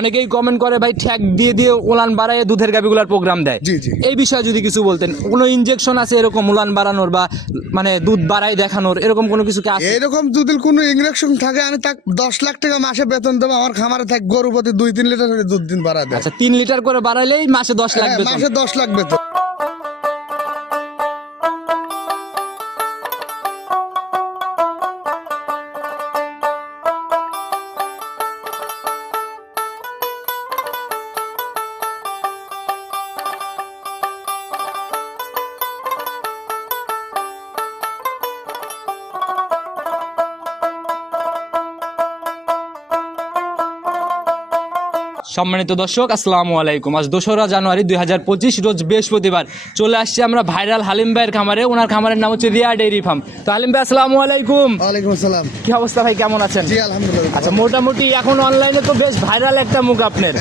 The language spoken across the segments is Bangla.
অনেকেই কমেন্ট করে ভাই ঠ্যাক দিয়ে দিয়ে উলান বাড়ায় দুধের গাভিগুলার প্রোগ্রাম দেয়। এই বিষয়ে যদি কিছু বলতেন কোনো ইনজেকশন আছে এরকম উলান বাড়ানোর বা মানে দুধ বাড়ায় দেখানোর এরকম কোনো কিছু আছে? এরকম দুধের কোনো ইনজেকশন থাকে আমি তাক দশ লাখ টাকা মাসে বেতন দেবো আমার খামারে থাক গরু প্রতি দুই তিন লিটার করে দুধ দিন বাড়া দেয়। আচ্ছা তিন লিটার করে বাড়াইলেই মাসে দশ লাখ মাসে দশ লাখ বেতন। সম্মানিত দর্শক আসসালামু আলাইকুম। আজ দোসরা জানুয়ারি দুই হাজার পঁচিশ রোজ বৃহস্পতিবার। চলে আসছি আমরা ভাইরাল হালিম ভাইয়ের খামারে। ওনার খামারের নাম হচ্ছে রিয়া ডেইরি ফার্ম। তো হালিম ভাই আসসালামু আলাইকুম। ওয়ালাইকুম আসসালাম। কি অবস্থা ভাই কেমন আছেন? জি আলহামদুলিল্লাহ আচ্ছা মোটামুটি এখন অনলাইনে তো বেশ ভাইরাল একটা মুখ আপনার।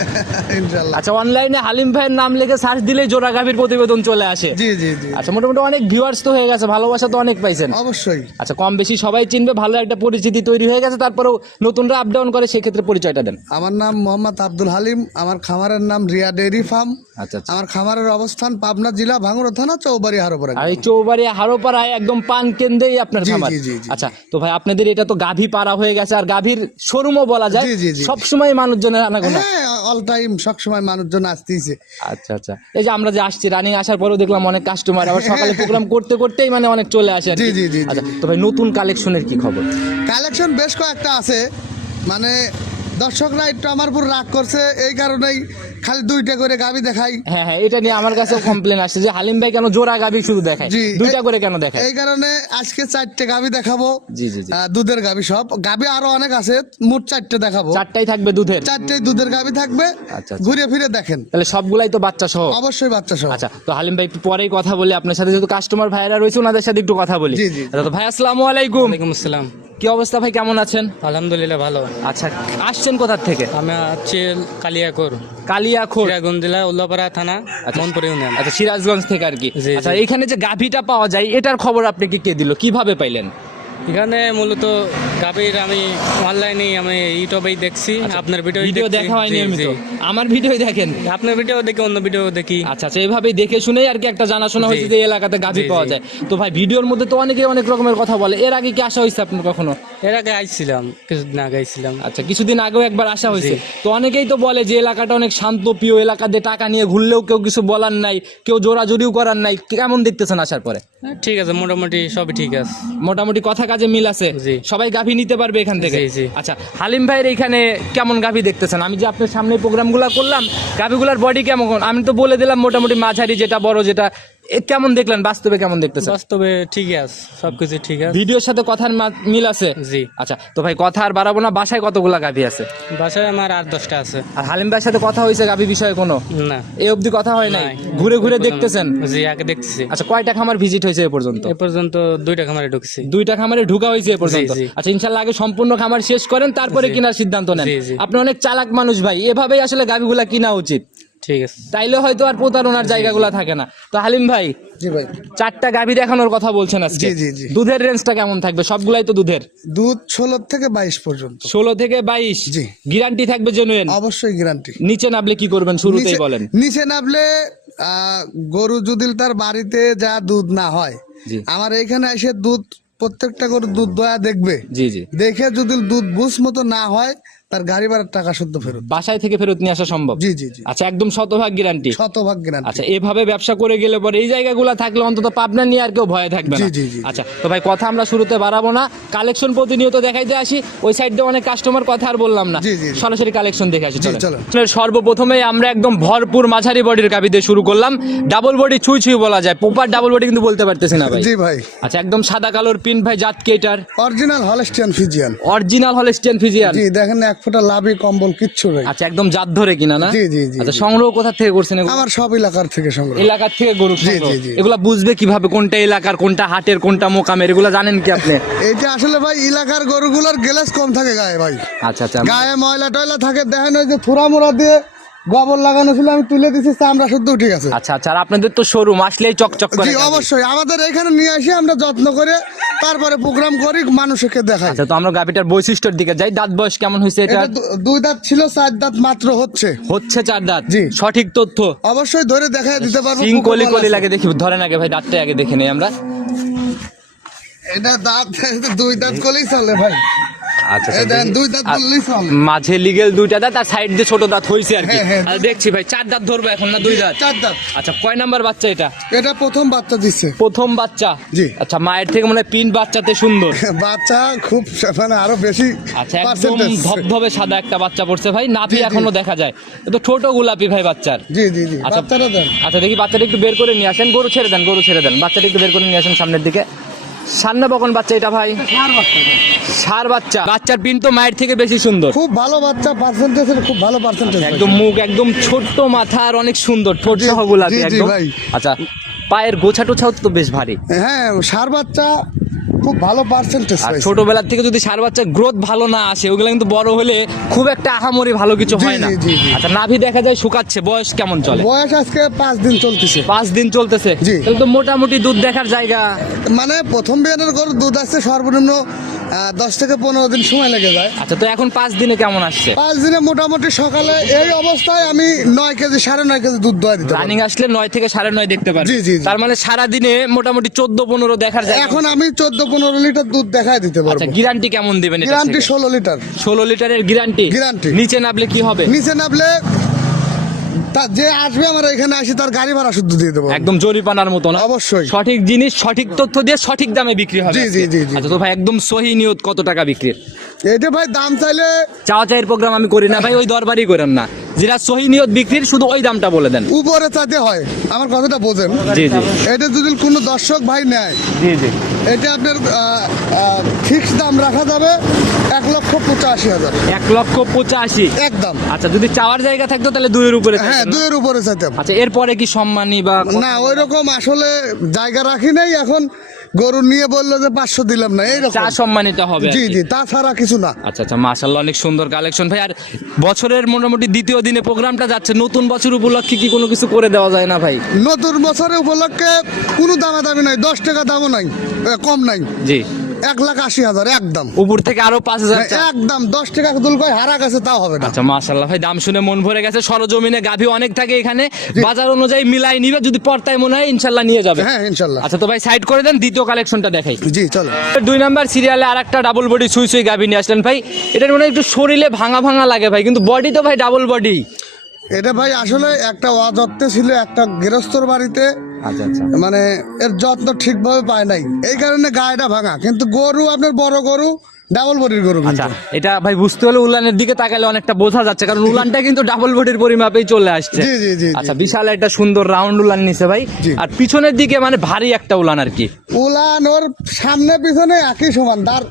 আচ্ছা অনলাইনে হালিম ভাইয়ের নাম লিখে সার্চ দিলেই জোড়া গাভীর প্রতিবেদন চলে আসে। জি জি জি। আচ্ছা মোটামুটি অনেক ভিউয়ার্স তো হয়ে গেছে ভালোবাসা তো অনেক পাইছেন। অবশ্যই। আচ্ছা কম বেশি সবাই চিনবে ভালো একটা পরিচিতি তৈরি হয়ে গেছে তারপরেও নতুনরা আপ ডাউন করে সেক্ষেত্রে পরিচয়টা দেন। আমার নাম মোহাম্মদ আব্দুল হালিম। আমার খামারের নাম রিয়া ডেইরি ফার্ম। আচ্ছা আচ্ছা। আমার খামারের অবস্থান পাবনা জেলা ভাঙড়া থানা চৌবাড়ি হারোপাড়া এই চৌবাড়ি হারোপাড়ায় একদম পান কেন্দ্রেই আপনার খামার। আচ্ছা তো ভাই আপনাদের এটা তো গাভী পাড়া হয়ে গেছে আর গাভীর শোরুমও বলা যায়। জি। সবসময় মানুষজনের আনাগোনা। হ্যাঁ অল টাইম সবসময় মানুষজন আসতেইছে। আচ্ছা আচ্ছা। এই যে আমরা যে আসছি রানিং আসার পরেও দেখলাম অনেক কাস্টমার আবার সকালে প্রোগ্রাম করতে করতেই মানে অনেক চলে আসে জি, জি, জি। আচ্ছা তো ভাই নতুন কালেকশনের কি খবর? কালেকশন বেশ কয়েকটা আছে। মানে দর্শকরা একটু আমার উপর রাগ করছে এই কারণেই খালি দুইটা করে গাবি দেখাই। হ্যাঁ হ্যাঁ এটা নিয়ে আমার কাছেও কমপ্লেন আসছে যে হালিম ভাই কেন জোড়া গাভী শুধু দেখায়? দুইটা করে কেন দেখায়? এই কারণে আজকে চারটে গাবি দেখাবো। জি জি দুধের গাবি সব। গাবি আরও অনেক আছে মোট চারটে দেখাবো। চারটাই থাকবে দুধের? চারটে দুধের গাবি থাকবে। আচ্ছা, আচ্ছা। ঘুরে ফিরে দেখেন। তাহলে সবগুলাই তো বাচ্চা সহ? অবশ্যই বাচ্চা সহ। আচ্ছা তো হালিম ভাই পরেই কথা বলি আপনার সাথে যেহেতু কাস্টমার ভাইরা রয়েছে ওনাদের সাথে একটু কথা বলি। জি, জি। আচ্ছা, তো ভাই আসসালামু আলাইকুম। ওয়ালাইকুম আসসালাম। কি অবস্থা ভাই কেমন আছেন? আলহামদুলিল্লাহ ভালো। আচ্ছা আসছেন কোথার থেকে? আমি আছি কালিয়াকোর সিরাজগঞ্জ জেলা উল্লাপাড়া থানা আচ্ছা। মনপুর ইউনিয়ন। আচ্ছা সিরাজগঞ্জ থেকে আর কি। আচ্ছা এখানে যে গাভীটা পাওয়া যায় এটার খবর আপনাকে কে দিল? কীভাবে পাইলেন? এখানে মূলত গাভীর আমি অনলাইনে আমি ইউটিউবেই দেখছি আপনার ভিডিও আচ্ছা, ভিডিও দেখা হয় নিয়মিত আমার ভিডিও দেখেন। আপনার ভিডিও দেখে অন্য ভিডিও দেখি। আচ্ছা আচ্ছা এইভাবেই দেখে শুনেই আর কি একটা জানাশোনা। হয়েছে যে এলাকাতে গাভী পাওয়া যায়। তো ভাই ভিডিওর মধ্যে তো অনেকে অনেক রকমের কথা বলে। এর আগে কি আসা হয়েছে আপনার কখনো? এর আগে আইছিলাম কিছুদিন আগে আইছিলাম। আচ্ছা কিছুদিন আগেও একবার আসা হয়েছে। তো অনেকেই তো বলে যে এলাকাটা অনেক শান্ত প্রিয় এলাকা দিয়ে টাকা নিয়ে ঘুরলেও কেউ কিছু বলার নাই কেউ জোরাজুরিও করার নাই। কেমন দেখতেছেন আসার পরে? হ্যাঁ, ঠিক আছে মোটামুটি সবই ঠিক আছে। মোটামুটি কথা কাজে মিল আছে। সবাই গাভী নিতে পারবে এখান থেকে। আচ্ছা হালিম ভাইয়ের এখানে কেমন গাভী দেখতেছেন? আমি যে আপনার সামনে প্রোগ্রামগুলো করলাম গাভীগুলার বডি কেমন? আমি তো বলে দিলাম মোটামুটি মাঝারি যেটা বড় যেটা। কেমন দেখলেন? বাস্তবে কেমন দেখতেছেন? বাস্তবে ঠিকই আছে সবকিছু ঠিক আছে। ভিডিওর সাথে কথার মা- মিল আছে? জি। আচ্ছা তো ভাই কথা আর বাড়াবো না বাসায় কতগুলা গাভী আছে? বাসায় আমার আট দশটা আছে। আর হালিম ভাইয়ের সাথে কথা হয়েছে গাভী বিষয়ে কোনো? না। এই অবধি কথা হয় নাই? নাই। ঘুরে ঘুরে দেখতেছেন? জি আগে দেখতেছি। আচ্ছা কয়টা খামার ভিজিট হয়েছে এ পর্যন্ত? এ পর্যন্ত দুইটা খামারে ঢুকছি। দুইটা খামারে ঢুকা হয়েছে এ পর্যন্ত? জি, জি। আচ্ছা ইনশাল্লাহ আগে সম্পূর্ণ খামার শেষ করেন তারপরে জি। কেনার সিদ্ধান্ত নেন। জি, জি। আপনি অনেক চালাক মানুষ ভাই এভাবেই আসলে গাভিগুলা কিনা উচিত। ঠিক আছে। তাইলে হয়তো আর প্রতারণার জায়গাগুলা থাকে না। তো হালিম ভাই জি ভাই। চারটা গাভি দেখানোর কথা বলছেন আজকে। জি, জি, জি। দুধের রেঞ্জটা কেমন থাকবে? সবগুলাই তো দুধের। দুধ ষোলো থেকে বাইশ পর্যন্ত। ষোলো থেকে বাইশ। জি। গ্যারান্টি থাকবে জেনুয়েন অবশ্যই গ্যারান্টি নিচে নামলে কি করবেন শুরুতেই বলেন। নিচে নামলে আহ, গরু যদি তার বাড়িতে যা দুধ না হয় জি। আমার এখানে এসে দুধ প্রত্যেকটা গরু দুধ দয়া দেখবে। জি জি। দেখে যদি দুধ বুঝ মতো না হয় তার গাড়ি ভাড়ার টাকা শুদ্ধ ফেরত। বাসায় থেকে ফেরত নিয়ে আসা সম্ভব? জি জি জি। আচ্ছা একদম শতভাগ গ্যারান্টি শতভাগ গ্যারান্টি আচ্ছা এভাবে ব্যবসা করে গেলে পরে এই জায়গাগুলো থাকলে অন্তত পাবনা নিয়ে আর কেউ ভয়ে থাকবে না। জি, জি, জি। আচ্ছা তো ভাই কথা আমরা শুরুতে বাড়াবো না। কালেকশন প্রতিনিয়ত দেখাইতে আসি। ওই সাইড দিয়ে অনেক কাস্টমার কথা আর বললাম না। সরাসরি কালেকশন দেখে আসি চলো। সর্বপ্রথমে আমরা একদম ভরপুর মাঝারি বডির কাবি দিয়ে শুরু করলাম। ডাবল বডি ছুঁই ছুঁই বলা যায়। প্রপার ডাবল বডি কিন্তু বলতে পারতেছি না ভাই। জি ভাই। আচ্ছা একদম সাদা কালোর পিন ভাই জাত cater original Holstein Friesian original Holstein Friesian জি দেখেন এক ফোঁটা লাভি কম্বল কিচ্ছু নেই। আচ্ছা একদম জাত ধরে কিনা না? জি, জি, জি, আচ্ছা সংগ্রহ কোথা থেকে করছেন এগুলো? আমার সব এলাকার থেকে সংগ্রহ। এলাকার থেকে গরু জি, সংগ্রহ। জি, জি। এগুলা বুঝবে কীভাবে কোনটা এলাকার কোনটা হাটের কোনটা মোকামের এগুলা জানেন কি আপনি? এটা আসলে ভাই এলাকার গরুগুলোর গ্যালাস কম থাকে গায়ে ভাই। আচ্ছা আচ্ছা। গায়ে ময়লা টয়লা থাকে দেখেন ওই যে থুরা মোড়া দিয়ে গোবর লাগানো ছিল আমি তুলে দিছি চামড়া শুদ্ধ ঠিক আছে আচ্ছা আচ্ছা আর আপনাদের তো শোরুম আসলেই চকচক করে জি অবশ্যই। আমাদের এখানে নিয়ে আসি আমরা যত্ন করে তারপরে প্রোগ্রাম করি মানুষকে দেখাই। আচ্ছা তো আমরা গাভিটার বৈশিষ্ট্যের দিকে যাই। দাঁত বয়স কেমন হয়েছে এটা? এটা দুই দাঁত ছিল চার দাঁত মাত্র হচ্ছে। হচ্ছে চার দাঁত? জি। সঠিক তথ্য? অবশ্যই ধরে দেখাই দিতে পারব সিং কলি কলি লাগে দেখি ধরেন আগে ভাই দাঁতটা আগে দেখে নেই আমরা। এটা দাঁত দুই দাঁত কলেই চলে ভাই। আচ্ছা চলে। মাঝে লিগেল দুইটা দাঁত আর সাইড দিয়ে ছোট দাঁত হয়েছে আর কি। হ্যাঁ, হ্যাঁ। দেখছি ভাই চার দাঁত ধরবো এখন না দুই দাঁত? চার দাঁত। আচ্ছা কয় নাম্বার বাচ্চা এটা? এটা প্রথম বাচ্চা দিচ্ছে। প্রথম বাচ্চা? জি। আচ্ছা মায়ের থেকে মনে হয় পিন বাচ্চাতে সুন্দর। বাচ্চা খুব মানে আরও বেশি আচ্ছা একদম ধবধবে সাদা একটা বাচ্চা পড়ছে ভাই। নাভি জি। এখনও দেখা যায়। তো ছোট গোলাপি ভাই বাচ্চার। জি জি জি। আচ্ছা। আচ্ছা দেখি বাচ্চাটা একটু বের করে নিয়ে আসেন। গরু ছেড়ে দেন গরু ছেড়ে দেন। বাচ্চাটা একটু বের করে নিয়ে আসেন সামনের দিকে। সান্না বকন বাচ্চা এটা ভাই? সার বাচ্চা। বাচ্চার পিন তো মায়ের থেকে বেশি সুন্দর। খুব ভালো বাচ্চা পার্সেন্টেজ খুব ভালো পার্সেন্টেজ একদম মুখ একদম ছোট্ট মাথা আর অনেক সুন্দর। ঠোঁট সহ গোলাপি একদম। আচ্ছা পায়ের গোছা টোছাও তো বেশ ভারী। হ্যাঁ সার বাচ্চা খুব ভালো পার্সেন্টেজ আর ছোটবেলার থেকে যদি সার বাচ্চা গ্রোথ ভালো না আসে ওগুলো কিন্তু বড় হলে খুব একটা আহামরি ভালো কিছু হয় না। আচ্ছা নাভি দেখা যায় শুকাচ্ছে বয়স কেমন চলে? বয়স আজকে পাঁচ দিন চলতেছে। পাঁচ দিন চলতেছে? তাহলে তো মোটামুটি দুধ দেখার জায়গা। মানে প্রথম বিয়ানের গরু দুধ আসছে সর্বনিম্ন দশ থেকে পনেরো দিন সময় লেগে যায়। আচ্ছা তো এখন পাঁচ দিনে কেমন আসছে? পাঁচ দিনে মোটামুটি সকালে এই অবস্থায় আমি নয় কেজি সাড়ে নয় কেজি দুধ দোয়া দিতে রানিং আসলে নয় থেকে সাড়ে নয় দেখতে পারবে। জি, জি, জি। তার মানে সারা দিনে মোটামুটি চোদ্দ পনেরো দেখার জায়গা। এখন আমি চোদ্দ পনেরো লিটার দুধ দেখায় দিতে আচ্ছা পারব। গ্যারান্টি কেমন দিবেন গ্যারান্টি ষোলো লিটার। ষোলো লিটারের গ্যারান্টি গ্যারান্টি নিচে নামলে কি হবে? নিচে নামলে তা যে আসবে আমরা এখানে আসি তার গাড়ি ভাড়া শুদ্ধ দিয়ে দেবো একদম জরিপানার মতো না? অবশ্যই। সঠিক জিনিস সঠিক তথ্য দিয়ে সঠিক দামে বিক্রি হবে জি, জি, জি, জি। আচ্ছা তো ভাই একদম সহি নিয়ত কত টাকা বিক্রির? এটা ভাই দাম চাইলে চাওয়া চাইয়ের প্রোগ্রাম আমি করি না ভাই ওই দরবারই করেন না। যেটা সহি নিয়ত বিক্রির শুধু ওই দামটা বলে দেন। উপরে চাইতে হয় আমার কথাটা বোঝেন। জি জি। এটা যদি কোনো দর্শক ভাই নেয় জি জি। এটা আপনার ফিক্স দাম রাখা যাবে এক লক্ষ পঁচাশি হাজার। এক লক্ষ পঁচাশি? একদম। আচ্ছা যদি চাওয়ার জায়গা থাকতো তাহলে দুইয়ের উপরে হ্যাঁ দুইয়ের উপরে চাইতে আচ্ছা এরপরে কি সম্মানী বা না ওই রকম আসলে জায়গা রাখি নাই এখন গরু নিয়ে বলল যে পাঁচশো দিলাম না এইরকম। চা সম্মানিত হবে জি জি তাছাড়া কিছু না। আচ্ছা আচ্ছা মাশাল্লাহ অনেক সুন্দর কালেকশন ভাই আর বছরের মোটামুটি দ্বিতীয় দিনে প্রোগ্রামটা যাচ্ছে নতুন বছর উপলক্ষে কি কোনো কিছু করে দেওয়া যায় না ভাই? নতুন বছরের উপলক্ষে কোনো দামা দামি নাই দশ টাকা দামও নাই কম নাই। জি। এক লাখ আশি হাজার একদম। উপর থেকে আরও পাঁচ হাজার একদম দশ টাকা দুল কয় হারা গেছে তাও হবে না। আচ্ছা মাশাল্লাহ ভাই দাম শুনে মন ভরে গেছে। সরজমিনে গাভী অনেক থাকে এখানে। বাজার অনুযায়ী মিলাই নিবে যদি পর্তায় মনে হয় ইনশাল্লাহ নিয়ে যাবে। হ্যাঁ ইনশাল্লাহ আচ্ছা তো ভাই সাইড করে দেন দ্বিতীয় কালেকশনটা দেখাই। জি চলো। দুই নাম্বার সিরিয়ালে আর একটা ডাবল বডি সুই সুই গাভী নিয়ে আসলেন ভাই। এটার মনে হয় একটু শরীরে ভাঙা ভাঙা লাগে ভাই কিন্তু বডি তো ভাই ডাবল বডি এটা ভাই আসলে একটা অযত্নে ছিল একটা গৃহস্থর বাড়িতে। মানে এর যত্ন ঠিকভাবে পায় নাই। এই কারণে গায়েটা ভাঙা। কিন্তু গরু আপনার বড় গরু ডাবল বডির গরু আচ্ছা এটা ভাই বুঝতে হলে উলানের দিকে তাকালে অনেকটা বোঝা যাচ্ছে কারণ উলানটা কিন্তু ডাবল বডির পরিমাপেই চলে আসছে। জি, জি, জি, জি। আচ্ছা বিশাল একটা সুন্দর রাউন্ড উলান নিছে ভাই। আর পিছনের দিকে মানে ভারী একটা উলান আর কি। উলান ওর সামনে পিছনে একই সমান। তার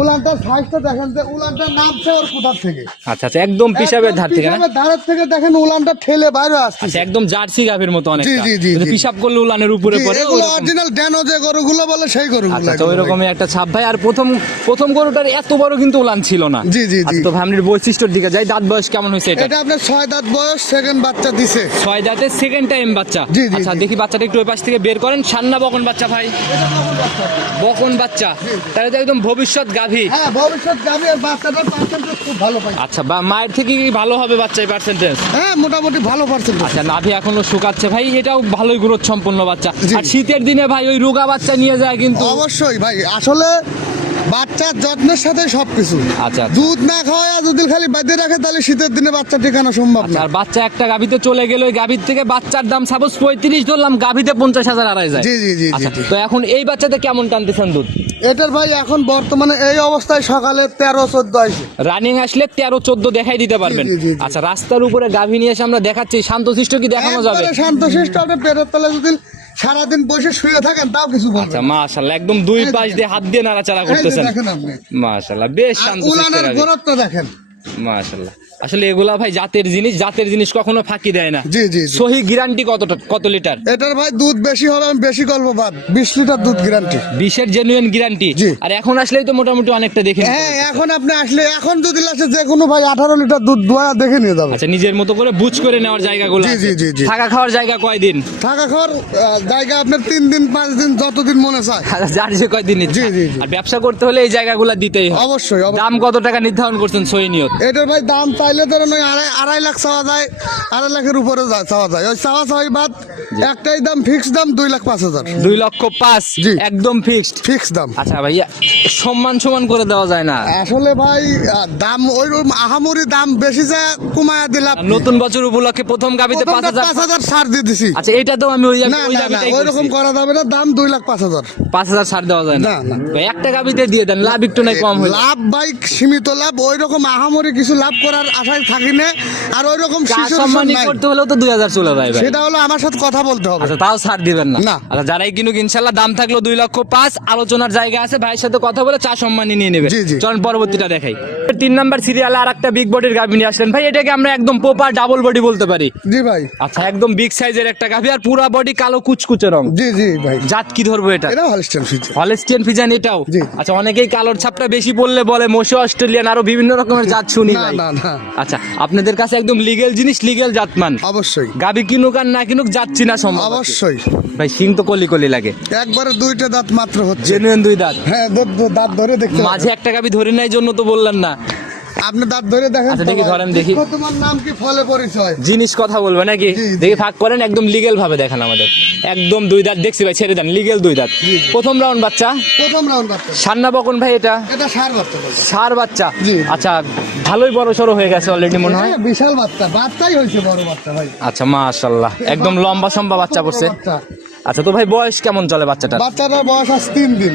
উলানটার সাইজটা দেখেন যে উলানটা নামছে ওর কোথার থেকে। আচ্ছা আচ্ছা একদম পিসাবের ধার থেকে ধারের থেকে দেখেন উলানটা ঠেলে বাইরে আসছে আচ্ছা একদম জার্সি গাভীর মতো অনেক জি, জি, জি, জি। পিসাব করলে উলানের উপরে পড়ে এগুলো। অরিজিনাল ড্যানো যে গরুগুলো বলে সেই গরুগুলো আচ্ছা আচ্ছা এগুলো। ওই রকমই একটা ছাপ। ভাই আর প্রথম প্রথম গরুটার এত বড় কিন্তু উলান ছিল না। জি, জি, জি। আচ্ছা, তো ফ্যামিলির বৈশিষ্ট্যের দিকে যাই। দাঁত বয়স কেমন হয়েছে এটা? এটা আপনার ছয় দাঁত বয়স সেকেন্ড বাচ্চা দিছে। ছয় দাঁতের সেকেন্ড টাইম বাচ্চা। জি, জি, আচ্ছা দেখি বাচ্চাটা একটু ওই পাশ থেকে বের করেন। সান্না বকন বাচ্চা ভাই। বকন বাচ্চা। তাহলে তো একদম ভবিষ্যৎ গাভী? হ্যাঁ ভবিষ্যৎ যাবে আর বাচ্চাটার পার্সেন্টেজ খুব ভালো পাই। আচ্ছা বা মায়ের থেকে কি ভালো হবে বাচ্চার পার্সেন্টেজ হ্যাঁ মোটামুটি ভালো পার্সেন্টেজ আচ্ছা নাভি এখনও শুকাচ্ছে। ভাই এটাও ভালোই গ্রোথ সম্পন্ন বাচ্চা আর শীতের দিনে ভাই ওই রোগা বাচ্চা নিয়ে যায় কিন্তু। অবশ্যই ভাই আসলে বাচ্চার যত্নের সাথে সবকিছু। আচ্ছা আচ্ছা। দুধ না খাওয়ায় যদি খালি বাঁধে রাখে তাহলে শীতের দিনে বাচ্চা ঠেকানো সম্ভব আচ্ছা, না। আর বাচ্চা একটা গাভিতে চলে গেলে ওই গাভির থেকে বাচ্চার দাম সাপোজ পঁয়ত্রিশ ধরলাম গাভিতে পঞ্চাশ হাজার আড়াই যায় জি, জি, আচ্ছা, জি, জি। তো এখন এই বাচ্চাতে কেমন টানতেছেন দুধ? এটার ভাই এখন বর্তমানে এই অবস্থায় সকালে তেরো চোদ্দ আসে রানিং আসলে তেরো চোদ্দ দেখাই দিতে পারবেন। আচ্ছা রাস্তার উপরে গাভী নিয়ে এসে আমরা দেখাচ্ছি শান্তশিষ্ট কি দেখানো যাবে? শান্তশিষ্ট আপনি পেটের তলে যদি সারাদিন বসে শুয়ে থাকেন তাও কিছু আচ্ছা মাশাল্লাহ একদম দুই পাশ দিয়ে হাত দিয়ে নাড়াচাড়া করতেছেন। দেখেন মাশাল্লাহ বেশ শান্ত উলানের গুরুত্ব দেখেন। মাশাল্লাহ আসলে এগুলা ভাই জাতের জিনিস জাতের জিনিস কখনো ফাঁকি দেয় না। জি জি সহি গ্যারান্টি কতটা কত লিটার এটার ভাই দুধ বেশি হবে আমি বেশি গল্প বাদ। বিশ লিটার দুধ গ্যারান্টি বিশের জেনুইন গ্যারান্টি আর এখন আসলেই তো মোটামুটি অনেকটা দেখে হ্যাঁ এখন আপনি আসলে এখন যদি আসে যে কোনো ভাই আঠারো লিটার দুধ দোয়া দেখে নিয়ে যাবে। আচ্ছা নিজের মতো করে বুঝ করে নেওয়ার জায়গাগুলো জি, জি, জি, জি। থাকা খাওয়ার জায়গা কয়দিন? থাকা খাওয়ার জায়গা আপনার তিন দিন পাঁচ দিন যতদিন মনে চায়। যার যে কয়দিন জি, জি। আর ব্যবসা করতে হলে এই জায়গাগুলো দিতেই অবশ্যই অবশ্যই। দাম কত টাকা নির্ধারণ করছেন সহি নিয়ত? এটার ভাই দাম চাইলে ধরেন ওই আড়াই আড়াই লাখ চাওয়া যায় আড়াই লাখের উপরে চাওয়া যায়। ওই চাওয়া চাওয়াই বাদ একটাই দাম ফিক্স দাম দুই লাখ পাঁচ হাজার। দুই লক্ষ পাঁচ জি। একদম ফিক্সড ফিক্স দাম। আচ্ছা ভাইয়া সম্মান সমান করে দেওয়া যায় না? আসলে ভাই দাম ওই আহামরি দাম বেশি যা কমায়া দিলাম। নতুন বছর উপলক্ষে প্রথম গাবিতে পাঁচ হাজার পাঁচ হাজার ছাড় দিয়ে দিছি। আচ্ছা এটা তো আমি ওই ওই রকম করা যাবে না দাম দুই লাখ পাঁচ হাজার। পাঁচ হাজার ছাড় দেওয়া যায় না? একটা গাবিতে দিয়ে দেন লাভ একটু নাই কম লাভ ভাই সীমিত লাভ ওই রকম আহামরি কিছু লাভ করার আশায় থাকি না আর ওই রকম করতে হলেও তো দুই হাজার চলে যায় ভাই। সেটা হলো আমার সাথে কথা বলতে হবে। আচ্ছা তাও ছাড় দিবেন না। না। আচ্ছা যারাই কিনুক ইনশাল্লাহ দাম থাকল দুই লক্ষ পাঁচ আলোচনার জায়গা আছে ভাইয়ের সাথে কথা বলে চা সম্মানী নিয়ে নেবে। চলুন পরবর্তীটা দেখাই। তিন নাম্বার সিরিয়ালে আর একটা বিগ বডির গাভি নিয়ে আসলেন। ভাই এটাকে আমরা একদম পোপার ডাবল বডি বলতে পারি। জি ভাই। আচ্ছা একদম বিগ সাইজের একটা গাভি আর পুরা বডি কালো কুচকুচে রং। জি জি ভাই। জাত কি ধরবো এটা? এটা হলস্টেন ফিচার হলেস্টিয়ান ফিজান এটাও। আচ্ছা অনেকেই কালোর ছাপটা বেশি বললে বলে মশি অস্ট্রেলিয়ান আরও বিভিন্ন রকমের জাত শুনি না ভাই না না। আচ্ছা আপনাদের কাছে একদম লিগেল জিনিস লিগেল জাতমান। অবশ্যই। গাবি কিনুক আর না কিনুক যাচ্ছি না সম্ভব। অবশ্যই। ভাই সিং তো কলি কলি লাগে। একবারে দুইটা দাঁত মাত্র হচ্ছে। জেনুইন দুই দাঁত। হ্যাঁ দাঁত ধরে দেখতে মাঝে একটা গাবি ধরে নাই জন্য তো বললেন না। আপনি দাঁত ধরে দেখেন আচ্ছা, দেখি ধরেন, দেখি। তোমার নাম কি ফলে পরিচয়? জিনিস কথা বলবে নাকি। দেখি ভাগ করেন একদম লিগেল ভাবে দেখান আমাদের। একদম দুই দাঁত দেখছি ভাই ছেড়ে দেন লিগেল দুই দাঁত। প্রথম রাউন্ড বাচ্চা? প্রথম রাউন্ড বাচ্চা। সান্না বকন ভাই এটা? এটা সার বাচ্চা সার বাচ্চা? আচ্ছা ভালোই বড় সড়ো হয়ে গেছে অলরেডি মনে হয়। বিশাল বাচ্চা বাচ্চাই হয়েছে বড় বাচ্চা ভাই। আচ্ছা মাশাল্লাহ একদম লম্বা সম্বা বাচ্চা পড়ছে। আচ্ছা তো ভাই বয়স কেমন চলে বাচ্চাটা বাচ্চাটার বয়স আজ তিন দিন।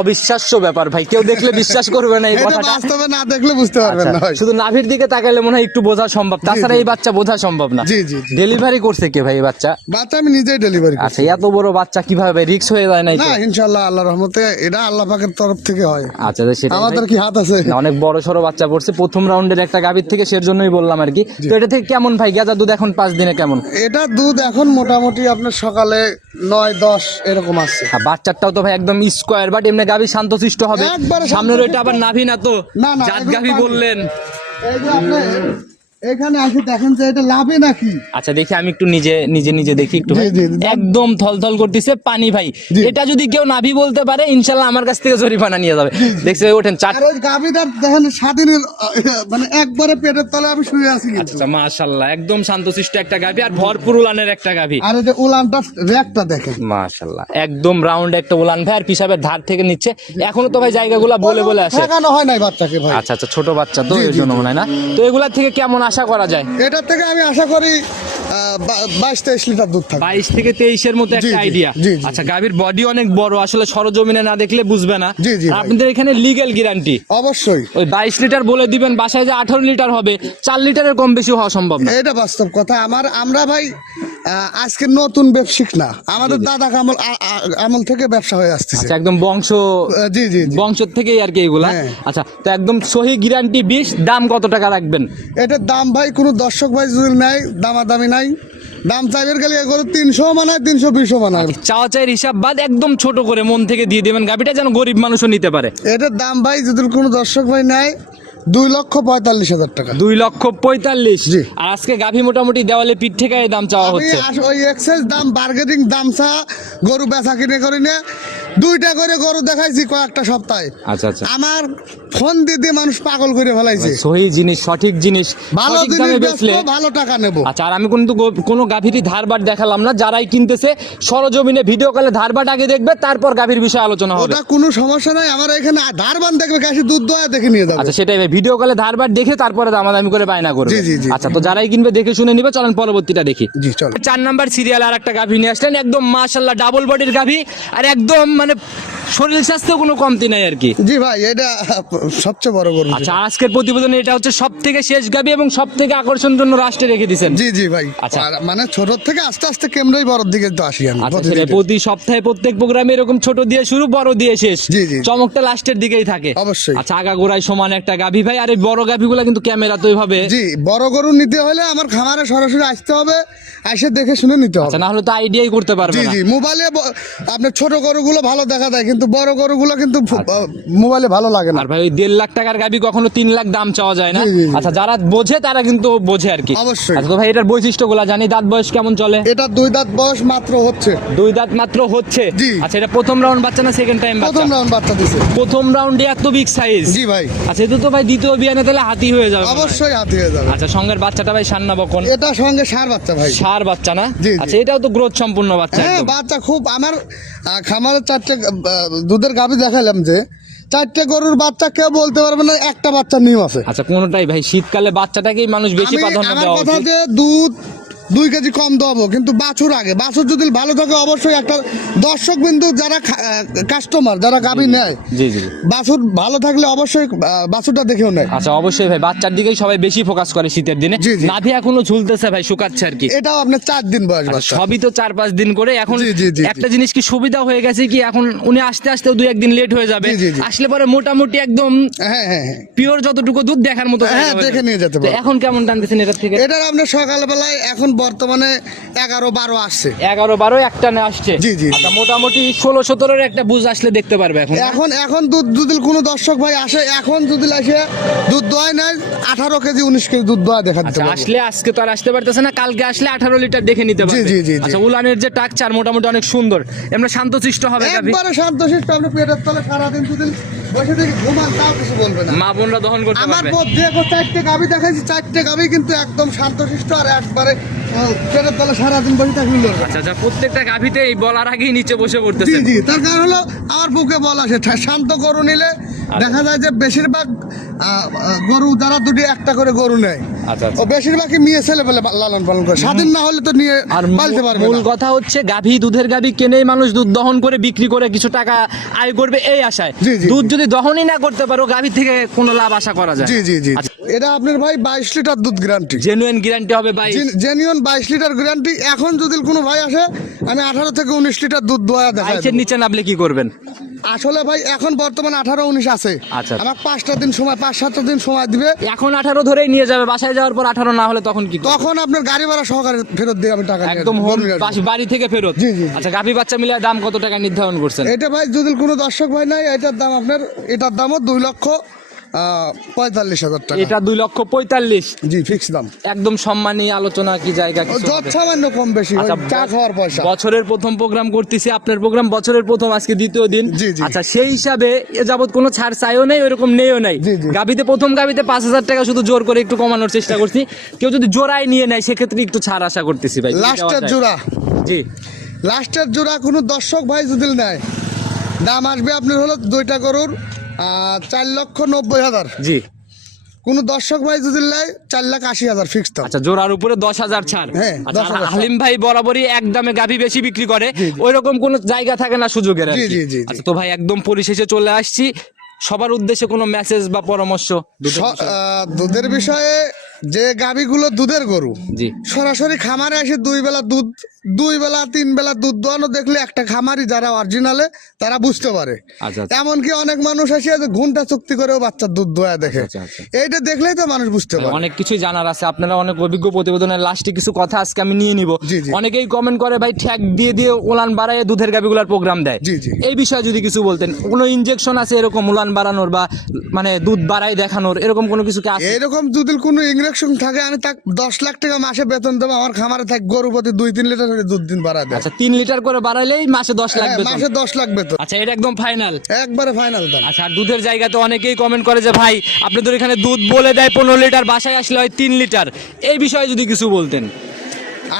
অবিশ্বাস্য ব্যাপার ভাই। কেউ দেখলে বিশ্বাস করবে না এই কথাটা। বাস্তবে না দেখলে বুঝতে পারবেন আচ্ছা, না শুধু নাভির দিকে তাকাইলে মনে হয় একটু বোঝা সম্ভব। তাছাড়া এই বাচ্চা বোঝা সম্ভব না। জি, জি। ডেলিভারি করছে কে ভাই এই বাচ্চা? বাচ্চা আমি নিজেই ডেলিভারি আচ্ছা এত বড় বাচ্চা কীভাবে রিক্স হয়ে যায় নাই না ইনশাল্লাহ আল্লাহ রহমতে এটা আল্লাহ পাকের তরফ থেকে হয়। আচ্ছা সেটা আমাদের কি হাত আছে? না, অনেক বড় সড়ো বাচ্চা পড়ছে। প্রথম রাউন্ডের একটা গাভীর থেকে সের জন্যই বললাম আর কি। তো এটা থেকে কেমন ভাই? গেজা দুধ এখন পাঁচ দিনে কেমন? এটা দুধ এখন মোটামুটি আপনার সকালে নয় দশ এরকম আসছে। বাচ্চাটাও তো ভাই একদম স্কোয়ার বাট এমনি গাভী শান্তশিষ্ট হবে। সামনে সামনের ওইটা আবার নাভি না তো? জাত গাভী বললেন। এই যে আপনি এখানে আসি দেখেন যে এটা লাভে নাকি? আচ্ছা দেখি আমি একটু নিজে নিজে নিজে দেখি একটু। একদম থলথল করতেছে পানি ভাই। এটা যদি কেউ নাভি বলতে পারে ইনশাল্লাহ আমার কাছ থেকে জরিমানা নিয়ে যাবে। দেখছে ভাই, ওঠেন চার দেখেন স্বাধীনের মানে একবারে পেটের তলে আমি শুয়ে আছি আচ্ছা মাশাল্লাহ একদম শান্তশিষ্ট একটা গাভী আর ভরপুর উলানের একটা গাভী। আর এই যে উলানটা র্যাকটা দেখেন। মাশাল্লাহ একদম রাউন্ড একটা উলান ভাই আর পিসাবের ধার থেকে নিচ্ছে। এখনও তো ভাই জায়গাগুলা বলে বলে আসে ঠেকানো হয় নাই বাচ্চাকে ভাই। আচ্ছা আচ্ছা ছোট বাচ্চা তো এর জন্য মনে হয় না। তো এগুলা থেকে কেমন আশা করা যায়? এটার থেকে আমি আশা করি বাইশ তেইশ লিটার দুধ থাকবে। বাইশ থেকে তেইশের মতো একটা আইডিয়া। আচ্ছা গাভীর বডি অনেক বড় আসলে সরজমিনে না দেখলে বুঝবে না। আপনাদের এখানে লিগেল গ্যারান্টি অবশ্যই। ওই বাইশ লিটার বলে দিবেন বাসায় যে আঠারো লিটার হবে চার লিটারের কম বেশি হওয়া সম্ভব না। এটা বাস্তব কথা। আমার আমরা ভাই আজকে নতুন ব্যবসায়িক না। আমাদের দাদা আমল আমল থেকে ব্যবসা হয়ে আসতেছে। আচ্ছা একদম বংশ জি জি। বংশ থেকেই আর কি এগুলা। হ্যাঁ। আচ্ছা তো একদম সহি গ্যারান্টি বিশ দাম কত টাকা রাখবেন? এটার দাম ভাই কোনো দর্শক ভাই যদি নাই দামাদামি নাই। দাম চাইবের গেলে এগুলো তিনশো মানায় তিনশো বিশও মানায়। চাওয়া চাইয়ের হিসাব বাদ একদম ছোট করে মন থেকে দিয়ে দেবেন। গাভিটা যেন গরিব মানুষও নিতে পারে। এটার দাম ভাই যদি কোনো দর্শক ভাই নেয় দুই লক্ষ পঁয়তাল্লিশ হাজার টাকা। দুই লক্ষ পঁয়তাল্লিশ। জি। আর আজকে গাভী মোটামুটি দেওয়ালে পিঠ থেকে দাম চাওয়া হচ্ছে। ওই এক্সাইজ দাম বার্গেটিং দাম চা গরু বেচা কিনে করি না। দুইটা করে গরু দেখাইছি কয়েকটা সপ্তাহে। আচ্ছা আচ্ছা। আমার ফোন দিয়ে দিয়ে মানুষ পাগল করে ফেলাইছে। সহি জিনিস সঠিক জিনিস ভালো জিনিস বেচলে ভালো টাকা নেব। আচ্ছা আর আমি কিন্তু কোনো গাভীরই ধারবার দেখালাম না যারাই কিনতেছে সরজমিনে ভিডিও কলে ধারবাট আগে দেখবে তারপর গাভীর বিষয়ে আলোচনা হবে। ওটা কোনো সমস্যা নাই আমার এখানে ধারবান দেখবে কাশি দুধ দোয়া দেখে নিয়ে যাবে। আচ্ছা সেটাই ভিডিও কলে ধারবার দেখে তারপরে দামাদামি করে বায়না করবে। জি, জি, জি। আচ্ছা তো যারাই কিনবে দেখে শুনে নিবে চলেন পরবর্তীটা দেখি। জি চলো। চার নাম্বার সিরিয়াল আর একটা গাভী নিয়ে আসলেন একদম মাশাল্লাহ ডাবল বডির গাভী আর একদম মানে শরীর স্বাস্থ্য কোনো কমতি নাই আর কি। জি ভাই এটা সবচেয়ে বড় গরু আচ্ছা আজকের প্রতিবেদনে এটা হচ্ছে সব থেকে শেষ গাবি এবং সব থেকে আকর্ষণ জন্য রাষ্ট্রে রেখে দিচ্ছেন জি জি ভাই। আচ্ছা। মানে ছোট থেকে আস্তে আস্তে কেমরাই বড়র দিকে তো আসি আমি আচ্ছা প্রতি সপ্তাহে প্রত্যেক প্রোগ্রামে এরকম ছোট দিয়ে শুরু বড় দিয়ে শেষ। জি, জি। চমকটা লাস্টের দিকেই থাকে। অবশ্যই। আচ্ছা আগা গোড়ায় সমান একটা গাভি ভাই আর এই বড় গাভিগুলো কিন্তু ক্যামেরা তো এইভাবে জি বড় গরু নিতে হলে আমার খামারে সরাসরি আসতে হবে এসে দেখে শুনে নিতে হবে আচ্ছা না হলে তো আইডিয়াই করতে পারবে না। জি জি মোবাইলে আপনার ছোট গরুগুলো ভালো দেখা যায় কিন্তু বড় গরুগুলো কিন্তু মোবাইলে ভালো লাগে না। আর ভাই ওই দেড় লাখ টাকার গাভি কখনো তিন লাখ দাম চাওয়া যায় না। আচ্ছা যারা বোঝে তারা কিন্তু বোঝে আর কি। অবশ্যই। আচ্ছা তো ভাই এটার বৈশিষ্ট্যগুলো জানি। দাঁত বয়স কেমন চলে? এটা দুই দাঁত বয়স মাত্র হচ্ছে। দুই দাঁত মাত্র হচ্ছে? আচ্ছা এটা প্রথম রাউন্ড বাচ্চা না সেকেন্ড টাইম প্রথম রাউন্ড বাচ্চা দিছে। প্রথম রাউন্ডে এত বিগ সাইজ জি ভাই। আচ্ছা এটা তো ভাই দ্বিতীয় বিয়ানে তাহলে হাতি হয়ে যাবে অবশ্যই হাতি হয়ে যাবে। আচ্ছা সঙ্গের বাচ্চাটা ভাই সান্না বকন। এটা সঙ্গে সার বাচ্চা ভাই। সার বাচ্চা না। আচ্ছা এটাও তো গ্রোথ সম্পূর্ণ বাচ্চা হ্যাঁ বাচ্চা খুব আমার আহ, খামারে চারটে দুধের গাভি দেখালাম যে চারটে গরুর বাচ্চা কেউ বলতে পারবে না একটা বাচ্চা নিয়ম আছে। আচ্ছা কোনটাই ভাই শীতকালে বাচ্চাটাকেই মানুষ বেশি প্রাধান্য আমার দেওয়া কথা যে দুধ দুই কেজি কম দেবো কিন্তু বাছুর আগে। বাছুর যদি ভালো থাকে অবশ্যই একটা দর্শক বিন্দু যারা কাস্টমার যারা গাভি নেয় জি জি। বাছুর ভালো থাকলে অবশ্যই বাছুরটা দেখেও নেয়। আচ্ছা অবশ্যই ভাই বাচ্চার দিকেই সবাই বেশি ফোকাস করে শীতের দিনে। নাভি এখনও ঝুলতেছে ভাই শুকাচ্ছে আর কি। এটাও আপনার চার দিন বয়স আচ্ছা, সবই তো চার পাঁচ দিন করে। এখন একটা জিনিস কি সুবিধা হয়ে গেছে কি এখন উনি আসতে আসতে দুই একদিন লেট হয়ে যাবে। আসলে পরে মোটামুটি একদম হ্যাঁ হ্যাঁ হ্যাঁ। পিওর যতটুকু দুধ দেখার মতো হ্যাঁ, দেখে নিয়ে যেতে তো পারবে। এখন কেমন টানতেছেন এটার থেকে? এটা আপনার সকালবেলায় এখন বর্তমানে এগারো বারো আসছে এগারো বারো একটা না আসছে জি, জি। আচ্ছা মোটামুটি ষোলো সতেরোর একটা বুঝ আসলে দেখতে পারবে এখন এখন এখন দুধ যদি কোনো দর্শক ভাই আসে এখন যদি আসে দুধ দোয়ায় নাই আঠারো কেজি উনিশ কেজি দুধ দোয়া দেখা দিতে আচ্ছা আসলে আজকে তো আর আসতে পারতেছে না কালকে আসলে আঠারো লিটার দেখে নিতে পারবে জি, জি, জি। আচ্ছা উলানের যে টাকচার মোটামুটি অনেক সুন্দর এমনি শান্তশিষ্ট হবে। একবারে শান্তশিষ্ট আপনি পেটের তলে সারাদিন যদি বসে থেকে ঘুমান তাও কিছু বলবে না। মা বোনরা দহন করতে আমার মধ্যে এখন চারটে গাবি দেখাইছি চারটে গাবি কিন্তু একদম শান্তশিষ্ট আর একবারে পেটের তলে সারাদিন বসে থাকলে লড়বে। আচ্ছা আচ্ছা প্রত্যেকটা গাভিতে বলার আগেই নিচে বসে জি পড়তেছে। জি তার কারণ হলো আমার বুকে বল আসে শান্ত করে নিলে দেখা যায় যে বেশিরভাগ গরু যারা দুটি একটা করে গরু নেয়। আচ্ছা আচ্ছা। ও বেশিরভাগই মেয়ে ছেলে পেলে লালন পালন করে। স্বাধীন না হলে তো নিয়ে আর পালতে পারবে মূল কথা হচ্ছে গাভী দুধের গাভী কিনেই মানুষ দুধ দহন করে বিক্রি করে কিছু টাকা আয় করবে এই আশায়। দুধ যদি দহনই না করতে পারো গাভী থেকে কোনো লাভ আশা করা যায় জি জি জি। আচ্ছা। এটা আপনার ভাই বাইশ লিটার দুধ গ্যারান্টি জেনুইন গ্যারান্টি হবে ভাই জেনিয়ন বাইশ লিটার গ্যারান্টি এখন যদি কোনো ভাই আসে আমি আঠারো থেকে উনিশ লিটার দুধ দোয়া দেখা নিচে নামলে কি করবেন? আসলে ভাই এখন বর্তমানে আঠারো উনিশ আছে। আচ্ছা। আমার পাঁচটা দিন সময় পাঁচ সাতটা দিন সময় দিবে। এখন আঠারো ধরেই নিয়ে যাবে বাসায় যাওয়ার পর আঠারো না হলে তখন কি তখন আপনার গাড়ি ভাড়া সহকারে ফেরত দিয়ে আমি টাকা একদম বাড়ি থেকে ফেরত? জি, জি, জি। আচ্ছা গাভী বাচ্চা মিলে দাম কত টাকা নির্ধারণ করছেন? এটা ভাই যদি কোনো দর্শক ভাই নাই এটার দাম আপনার এটার দামও দুই লক্ষ পঁয়তাল্লিশ হাজার টাকা। এটা দুই লক্ষ পঁয়তাল্লিশ। জি ফিক্স দাম। একদম সম্মানী আলোচনা কি জায়গা যত সামান্য কম বেশি আচ্ছা, চা খাওয়ার পয়সা। বছরের প্রথম প্রোগ্রাম করতেছি আপনার প্রোগ্রাম বছরের প্রথম আজকে দ্বিতীয় দিন। আচ্ছা সেই হিসাবে এ যাবত কোনো ছাড় চাইও নেই ওইরকম নেইও নাই। গাবিতে প্রথম গাবিতে পাঁচ হাজার টাকা শুধু জোর করে একটু কমানোর চেষ্টা করছি। কেউ যদি জোড়ায় নিয়ে নেয় সেক্ষেত্রে একটু ছাড় আশা করতেছি ভাই লাস্টের জোড়া। জি। লাস্টের জোড়া কোনো দর্শক ভাই যদি নেয় দাম আসবে আপনার হলো দুইটা গরুর আহ, চার লক্ষ নব্বই হাজার। জি। কোন দর্শক ভাই যদি নেয় চার লাখ আশি হাজার ফিক্স দাম আচ্ছা জোড়ার উপরে দশ হাজার ছাড়। হ্যাঁ, আচ্ছা, 10,000 আর হালিম ভাই বরাবরই এক দামে গাভী বেশি বিক্রি করে। ওই রকম কোনো জায়গা থাকে না সুযোগের জি, জি, জি, জি। আচ্ছা তো ভাই একদম পরিশেষে চলে আসছি। সবার উদ্দেশ্যে কোনো মেসেজ বা পরামর্শ? দুধের বিষয়ে যে গাভিগুলো দুধের গরু জি সরাসরি খামারে এসে দুই বেলা দুধ দুই বেলা তিন বেলা দুধ দোয়ানো দেখলে একটা খামারি যারা অরিজিনালে তারা বুঝতে পারে আচ্ছা আচ্ছা। এমনকি অনেক মানুষ এসে যে ঘণ্টা চুক্তি করেও বাচ্চার দুধ দোয়া দেখে আচ্ছা। এইটা দেখলেই তো মানুষ বুঝতে পারে অনেক কিছুই জানার আছে আপনারা অনেক অভিজ্ঞ প্রতিবেদনের লাস্টে কিছু কথা আজকে আমি নিয়ে নিব। অনেকেই কমেন্ট করে ভাই ঠ্যাক দিয়ে দিয়ে উলান বাড়ায় দুধের গাবিগুলার প্রোগ্রাম দেয়। এই বিষয়ে যদি কিছু বলতেন কোনো ইনজেকশন আছে এরকম উলান বাড়ানোর বা মানে দুধ বাড়ায় দেখানোর এরকম কোনো কিছু কি আছে এইরকম যদি কোনো ইঞ্জেকশন থাকে আমি তাক দশ লাখ টাকা মাসে বেতন দেবো আমার খামারে থাক গরু প্রতি দুই তিন লিটার করে দুধ দিন বাড়া দেয়। আচ্ছা তিন লিটার করে বাড়াইলেই মাসে দশ লাখ বেতন। মাসে দশ লাখ বেতন। আচ্ছা এটা একদম ফাইনাল একবারে ফাইনাল দাম। আচ্ছা আর দুধের জায়গাতে অনেকেই কমেন্ট করে যে ভাই আপনাদের এখানে দুধ বলে দেয় পনেরো লিটার বাসায় আসলে হয় তিন লিটার। এই বিষয়ে যদি কিছু বলতেন।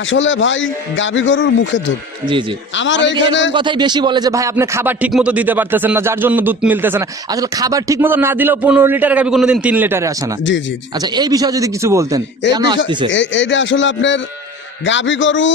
আসলে ভাই গাবি গরুর মুখে দুধ। জি জি। আমার এখানে কথাই বেশি বলে যে ভাই আপনি খাবার ঠিক মতো দিতে পারতেছেন না যার জন্য দুধ মিলতেছে না। আসলে খাবার ঠিক মতো না দিলেও পনেরো লিটার গাবি কোনোদিন তিন লিটারে আসে না। জি জি আচ্ছা এই বিষয়ে যদি কিছু বলতেন কেন আসতেছে? এইটা আসলে আপনার গাভী গরু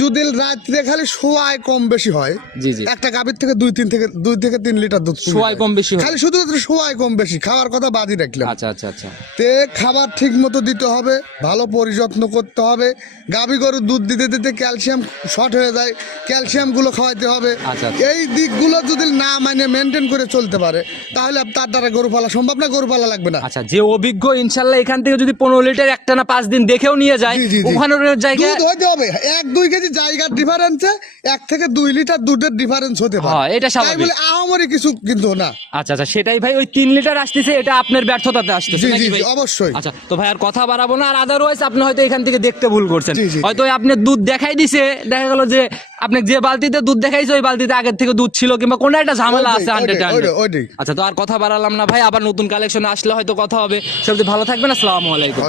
যদি রাত্রে খালি শোয়ায় কম বেশি হয় জি জি। একটা গাভীর থেকে দুই তিন থেকে দুই থেকে তিন লিটার দুধ শোয়ায় কম বেশি খালি শুধুমাত্র শোয়ায় কম বেশি খাওয়ার কথা বাদই রাখলাম। আচ্ছা আচ্ছা আচ্ছা। তে খাবার ঠিক মতো দিতে হবে ভালো পরিযত্ন করতে হবে। গাভী গরু দুধ দিতে দিতে ক্যালসিয়াম শর্ট হয়ে যায় ক্যালসিয়ামগুলো খাওয়াইতে হবে। আচ্ছা, আচ্ছা। এই দিকগুলো যদি না মানে মেনটেন করে চলতে পারে তাহলে তার দ্বারা গরু পালা সম্ভব না গরু পালা লাগবে না। আচ্ছা যে অভিজ্ঞ ইনশাল্লাহ এখান থেকে যদি পনেরো লিটার একটা না পাঁচ দিন দেখেও নিয়ে যায়। ওখানের জায়গায় হবে এক দুই কেজি জায়গার ডিফারেন্সে এক থেকে দুই লিটার দুধের ডিফারেন্স হতে পারে হ্যাঁ, এটা স্বাভাবিক। বলে আহামরি কিছু কিন্তু না আচ্ছা আচ্ছা সেটাই ভাই ওই তিন লিটার আসতেছে এটা আপনার ব্যর্থতাতে আসতেছে জি, জি, অবশ্যই। আচ্ছা তো ভাই আর কথা বাড়াবো না আর আদারওয়াইজ আপনি হয়তো এখান থেকে দেখতে ভুল করছেন। হয়তো ওই আপনার দুধ দেখাই দিছে দেখা গেল যে আপনি যে বালতিতে দুধ দেখাইছে ওই বালতিতে আগের থেকে দুধ ছিল কিংবা কোনো একটা ঝামেলা আছে হান্ড্রেড। আচ্ছা তো আর কথা বাড়ালাম না ভাই আবার নতুন কালেকশন আসলে হয়তো কথা হবে সব ভালো থাকবেন আসসালামু আলাইকুম